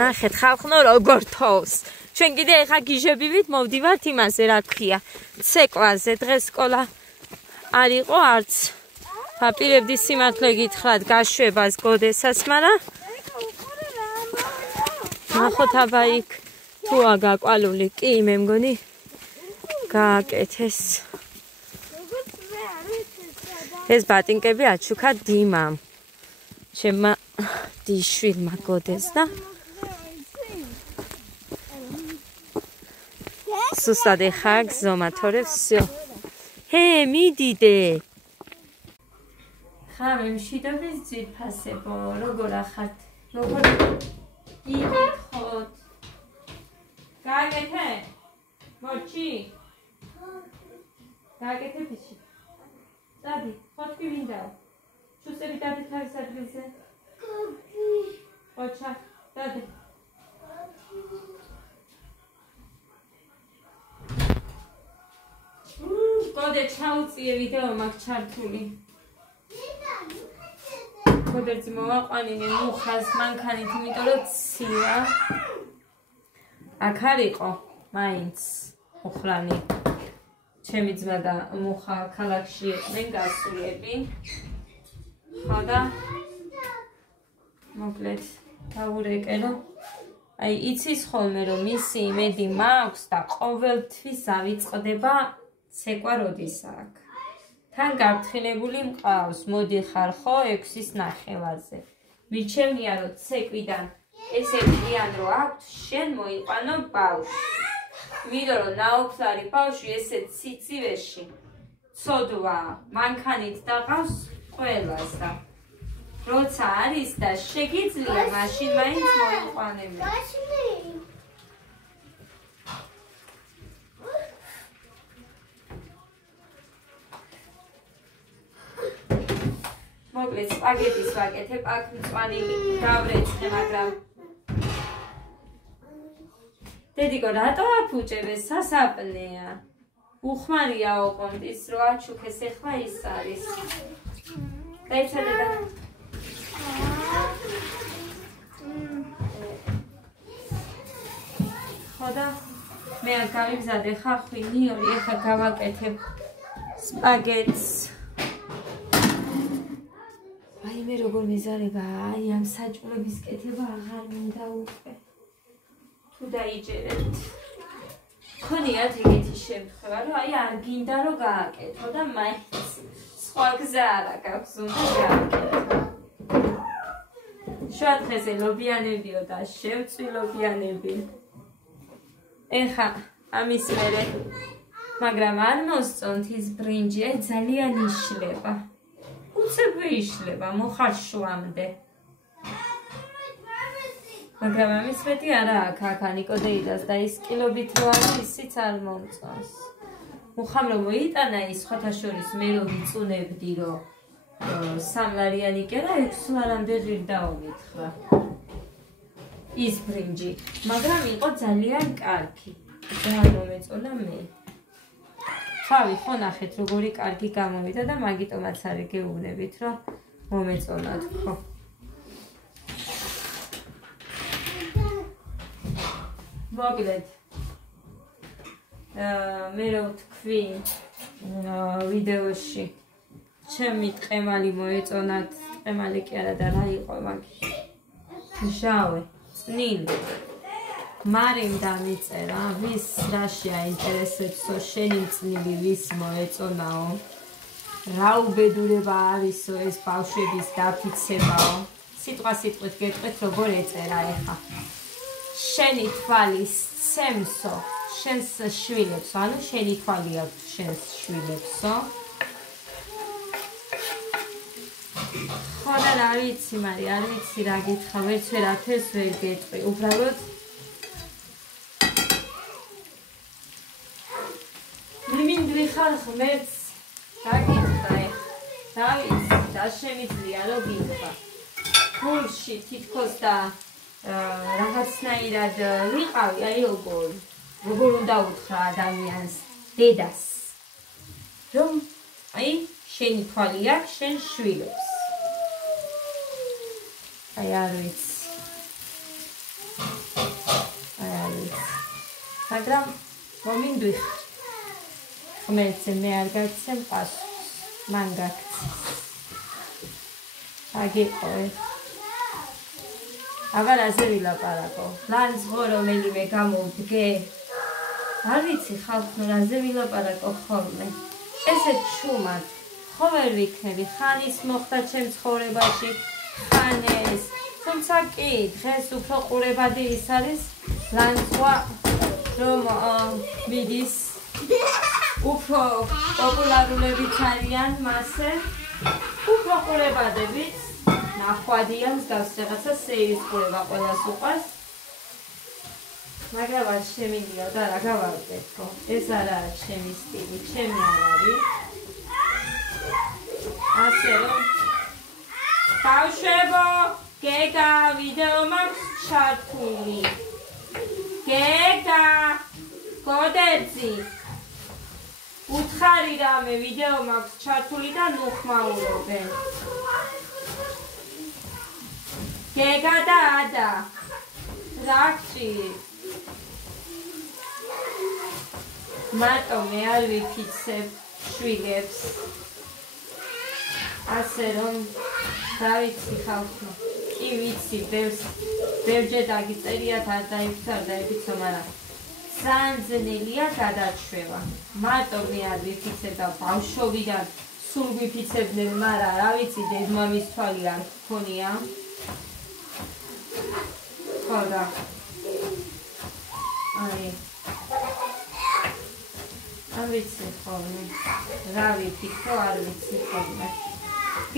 ნახეთ ხალხო როგორ თოვს. ჩვენ კიდე ეხა გიჟებივით მოვდივართ იმაზე რა ქვია. ცეკვაზე დღეს სკოლა არ იყო არც. ვაპირებდი სიმართლე გითხრათ გაშვებას გოდესაც, მაგრამ ნახოთ აბა იქ თუა გაყვალული. კი, მე მგონი გააკეთეს. ეს ბატინკები აჩუქა დიმამ. ჩემმა დიშვილმა გოდეს და სუსტად ეხა გზომა თორე всё. ჰე, მიდიდე. ხარ მშვიდობის ძვირფასებო, როგორ ახართ? როგორ იგიხოთ? გააკეთე? მოჩი? გააკეთე ფიში? დადი, ხოთი მინდაო. შუსები დადი თავის ადგილზე. ოჩა, დადი. გოდე ჩაუწიე ვიდეო მაგ ჩართული. გოდეც მოვაყვანინე მუხას მანქანით, იმიტომ რომ ცივა. აქ არ იყო მაინც უხრანი. ჩემი ძმა და მუხა ქალაქში იყვნენ გასულები. ხო და მოკლედ დავურეკე რომ აი იცის ხოლმე რომ მისი იმედი მაქვს და ყოველთვის ავიწყდება ცეკვა როდის აქ. თან გაფრთხილებული მყავს, მოდიხარ ხო 6-ის ნახევარზე. მიჩვენია რომ ცეკვიდან ესე ვიდიან რომ აქვს შენ მოიყვანო ბავშვი. ვიდრე რომ ნაოფლარი ბავშვი ესე ციცივეში ცოდვა მანქანით დაყავს ყველას და როცა არის და შეგიძლია მაშინ მაინც მოიყვანებენ. მოკლედ სპაგეტის ვაკეთებ, აქ მწვანე გავრეცხე, მაგრამ დედიკო რატო აფუჭებე? სასაპნეა. უხმარია ოყონდ ის რო აჩუქეს ეხლა ის არის. დაიცადე და ხოდა მე არ გავიგზადე ხა ხვინიორი, ეხლა გავაკეთებ სპაგეტს. აი მე როგორ მეზარება, აი ამ საჭმელების კეთება აღარ მინდა უკვე. თუ დაიჯერებთ. ქონიათ ეგეთი შემთხვევა, რომ აი არ გინდა რომ გააკეთო და მაინც სხვა გზა არ აქვს, უნდა გააკეთო. შუა დღეზე ლობიანებიო და შევწვი ლობიანები. ეხა ამის მერე, მაგრამ არ მოსწონთ ის ბრინჯი, აი ძალიან იშლება. უცებ იშლება მოხარ შუამდე. მაგრამ ამის მეტი არა აქვს აქ ანიკოდეიდას და ის კილობით რო არის ისიც არ მომწონს. მუხამ რომ მოიტანა ის სხვათა შორის მე რომ ვიწუნებდი რომ 3 ლარიანი კერა 6 ლარამდე ღირ დაუმითხრა. ის ბრინჯი, მაგრამ იყო ძალიან კარგი. ძალიან მომეწონა მე. ხავი ხო ნახეთ როგორი კარგი გამოვიდა და მაგიტომაც არის გეუბნებით რომ მომეწონათ ხო. მოკლედ მე რო თქვი ვიდეოში ჩემი ტყემალი მოეწონათ, ტყემალი კი არა და რა იყო მაგი მშავე, წნილი. მარიმ დამიწერა, ვის რაში აინტერესებსო შენი წნილი ვის მოეწონაო, რა უბედურება არისო ეს ბავშვების დაფიცებაო. სიტყვა სიტყვით გეტყვით როგორ ეწერა ეხა. შენი თვალი სცემსო შენს შვილებსო, ანუ შენი თვალი აქვს შენს შვილებსო. ხო და რა ვიცი მარი, არ ვიცი რა გითხრა, ვერც ვერაფერს ვერ გეტყვი, უბრალოდ მინდვი ხარ ღმერთს რა გითხრა ეხლა, რა ვიცი, და შემიძლია რომ გითხრა. გულში თითქოს და რაღაცნაირად ვიყავი, აი როგორ უნდა უთხრა ადამიანს, დედას, რომ აი შენი თვალი აქვს შენ შვილებს. აი არ ვიცი. მაგრამ მომინდვიხ ღმერთზე მე არ გაგცემ პასუხს მან გაგცემ აგიყვე აღარ ასე ვილაპარაკო ლანძღო რომელიმე გამოვდგე არ ვიცი ხალხო რაზე ვილაპარაკო ხოლმე ესეთ ჩუმად ხო ვერ ვიქნები ხან ის მოხდა ჩემ ცხოვრებაში ხან ეს თუმცა კი დღეს უფრო ყურებადი ის არის ლანძღვა რომ მიდის უფრო პოპულარულებიც არიან მასე უფრო ყურებადებიც ნახვადია მსგავს რაღაცა სეირის ყურება ყველას უყვარს მაგრამ არ შემიძლია და რა გავაკეთო ეს არაა ჩემი სტილი ჩემი არ არის ასე რომ ბავშვებო გეგა ვიდეო მაქვს ჩართული გეგა გოდერძი უთხარი რამე ვიდეო მაქვს ჩართული და ნუ ხმაურობენ გეგა და ადა რა გჭირით მარტო მე არ ვიფიცებ შვილებს ასე რომ რა ვიცი ხალხო კი ვიცი ბევრჯერ დაგიწერიათ არ დაიფიცო მაგრამ სანძნელია გადაჩვევა მარტო მე არ ვიფიცებ და ბავშვობიდან სულ ვიფიცებდნენ მაგრამ რა ვიცი დედმამის თვალი არ გქონია ხო და აი არ ვიცი ხოლმე რა ვიფიქრო არ ვიცი ხოლმე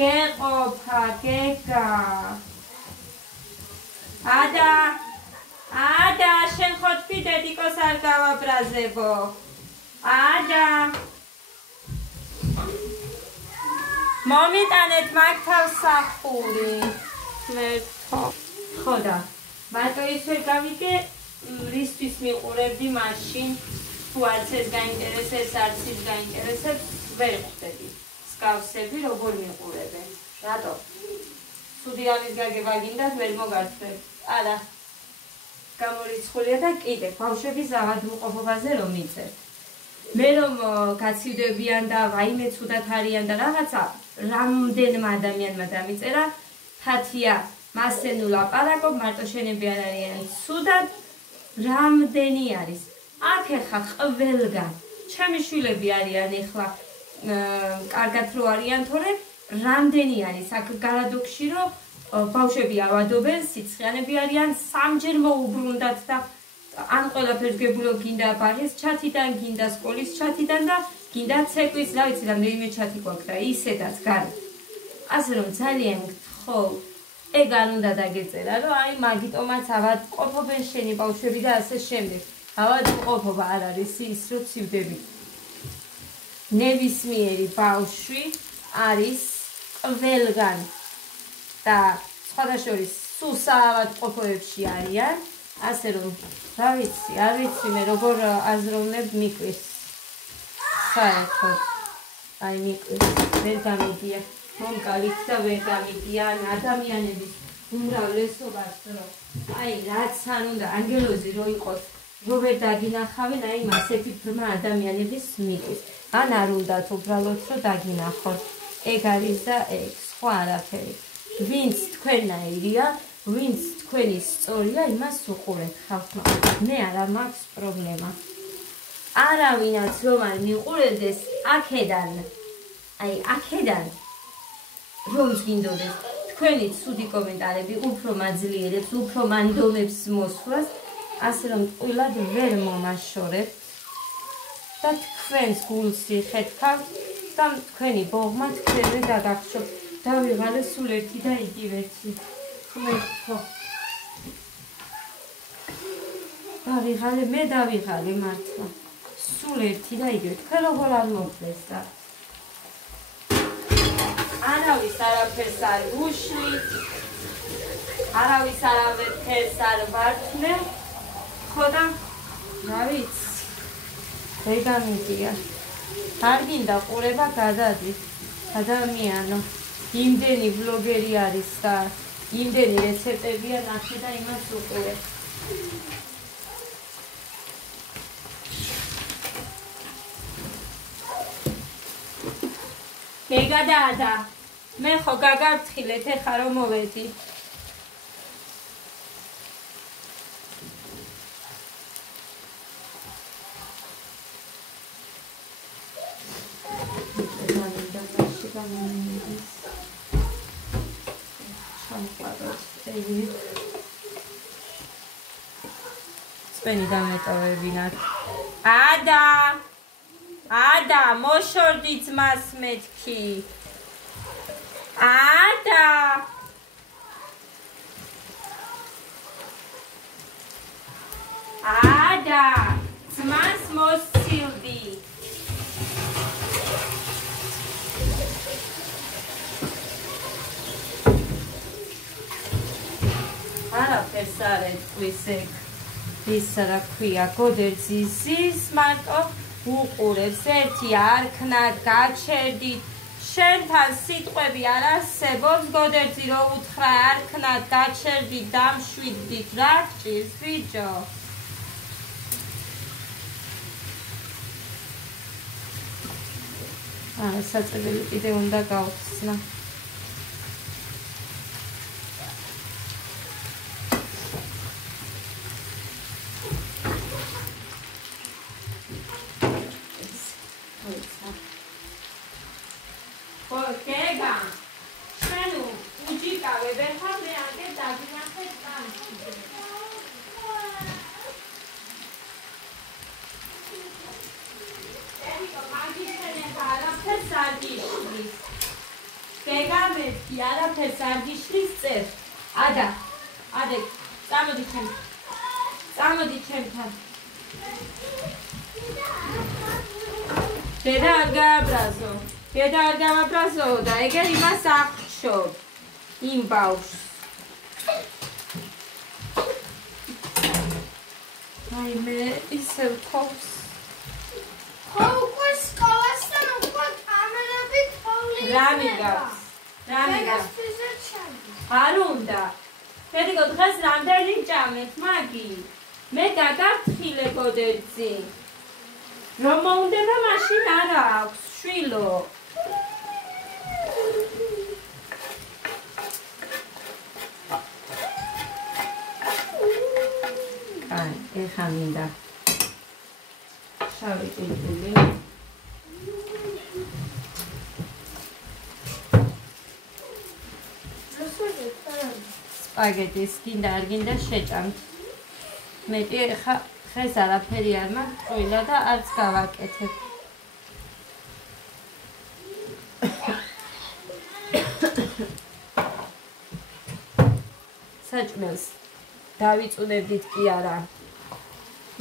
გეყოფა გეგა ადა შენ ხოთი დედიკოს არ გავაბრაზებო ადა მომიტანეთ მაგთავ სახური მერტო ხო და მარტო ის ვერ გავიგე რისთვის მიყურებდი მაშინ თუ არც ეს გაინტერესებს არც ის გაინტერესებს ვერ ხვდები სკავსები როგორ მიყურებენ რატო ცუდი ამის გაგება გინდათ ვერ მოგართვებ არა გამორიცხულია და კიდე ბავშვების ავადმყოფობაზე რომ მიწევთ მე რომ გაცივდებიან და ვაიმე ცუდად არიან და რაღაცა რამდენმა ადამიანმა დამიწერა თათია მასზე ნუ ლაპარაკობ მარტო შენები არ არიან ცუდად რამდენი არის აქ ეხა ყველგან ჩემი შვილები არიან ეხლა კარგად რო არიან თორემ რამდენი არის აქ გარადოქში რომ ბავშვები ავადობენ სიცხიანები არიან სამჯერ მოუბრუნდათ და ან ყველაფერს გებულო გინდა ბაღის ჩათიდან გინდა სკოლის ჩათიდან და გინდა ცეკვის რა ვიცი რამდენიმე ჩათი გვაქვს და ისედაც გარი ასე რომ ძალიან გთხოვ ეგ არ უნდა დაგეწერა რომ აი მაგიტომაც ავადმყოფობენ შენი ბავშვები და ასე შემდეგ ავადმყოფობა არ არის ის რომ ცივდები ნებისმიერი ბავშვი არის ყველგან და სხვადასხვა სულ საავადმყოფოებში არიან ასე რომ რა ვიცი არ ვიცი მე როგორ აზროვნებ მიკვირს საერთოდ აი მიკვირს ვერ გამიგია მომკალით და ვერ გამიგიან ადამიანების უმრავლესობას რომ აი რაც არ უნდა ანგელოზი რო იყოს რო ვერ დაგინახავენ აი მასეთი ბრმა ადამიანების მიკვირს ან არ უნდათ უბრალოდ რომ დაგინახონ ეგ არის და ეგ სხვა არაფერი ვინც თქვენნაირია ვინც თქვენი სწორია იმას უყურეთ ხალხო მე არა მაქვს პრობლემა არავინაც რომ არ მიყურებდეს აქედან აი აქედან რომ გინდოდეს თქვენი ცუდი კომენტარები უფრო მაძლიერებს უფრო მანდომებს მოსვლას ასე რომ ტყუილად ვერ მომაშორებთ და თქვენს გულს იხეთქავთ და თქვენი ბოღმა თქვენზე დაგახშობთ დავიღალე სულ ერთი და იგივეთი ხო დავიღალე მე დავიღალე მართლა სულ ერთი და იგივე თქვენ როგორ არ მოხდეს და არავის არაფერს არ უშლით არავის არაფერს არ ვართმევ ხო და რა ვიცი ვერ გამიგია არ გინდა ყურება გადადით ადამიანო იმდენი ბლოგერი არის და იმდენი რეცეპტებია ნახე და იმას უყურებ გეგა და ადა. მე ხო გაგარფრთხილეთ ეხა რომ მოვედი. წვენი დამეტოვებინათ. ადა, მოშორდი ძმას მეთქი. ადა. ძმას მოსცილდი. არაფერს არ ეთქვის ეგ. ის რა ქვია, გოდერძის ის მარტო უყურებს. ერთი არქნად გაჩერდით. შენთან სიტყვები არ არსებობს. გოდერძი რო უთხრა არქნად გაჩერდით, დამშვიდდით, რა გჭირს ბიჭო? საწებელი კიდე უნდა გავხსნა. გეგა, შენ უჯიკავე, ვერხამდე ანგე დაგინახეთ წამში. არაფერს არ გიშლის. გეგა მეთქი, არაფერს არ გიშლის წერ. ადა, წამოდი ჩემთან. დედა არ გააბრაზო. დედა არ გამაბრაზო და ეგერ იმას აღჩობ. იმ ბავშვს. აი მე ისევ თავს. ხო უკვე სკოლასთან უკვე კამერები თოვლი. რა მიგავს? არ უნდა. პედაგოგ დღეს რამდენი ჭამეთ მაგი? მე გაგაფრთხილე გოდერძი. რომ მოუნდება მაშინ არ აქვს შვილო. ეხა მინდა შავი კილკილი. სპაგეტის გინდა არ გინდა შეჭამთ. მეტი ეხა ხეს არაფერი არ მაქვს ყვილა და არც გავაკეთებ. საჭმელს დავიწუნებდით კი არა.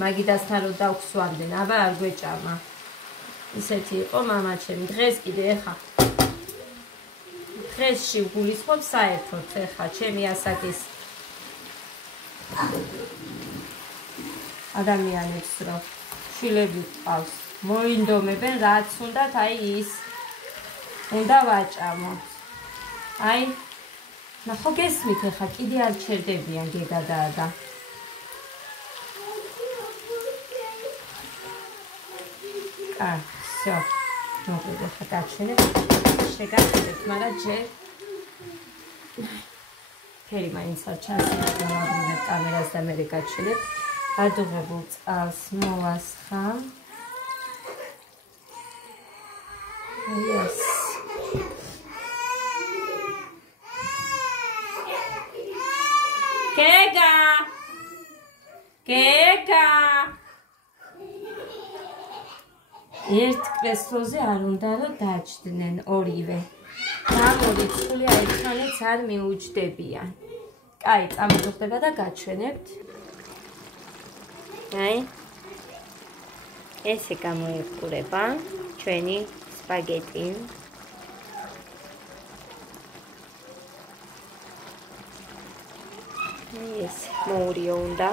მაგიდასთან რომ დავხსვამდნენ, აბა არ გვეჭამა. ისეთი იყო მამაჩემი. დღეს კიდე ეხა დღესში ვგულისხმობ საერთოდ ეხა ჩემი ასაკის ადამიანებს რომ შვილები ყავს, მოინდომებენ რაც უნდათ, აი ის უნდა ვაჭამოთ. აი ნახო გესმით ეხა კიდე არ ჩერდებიან გეგა და ადა. всё. მოგვიდა ხა გაჩვენებ. შეგახედეთ, მაგრამ ჯერ ფერი მაინც არ ჩანს, დავაბრუნებ კამერას და მე გაჩვენებ. ადუღებულ წყალს მოვასხამ. ეს გეგა ერთ კრესლოზე არ უნდა რომ დაჯდნენ ორივე. გამორიცხული ერთმანეთს არ მიუჯდებიან. კაი, წამოხდება და გაჩვენებთ. აი ესე გამოიყურება ჩვენი სპაგეტი. ეს მორიო უნდა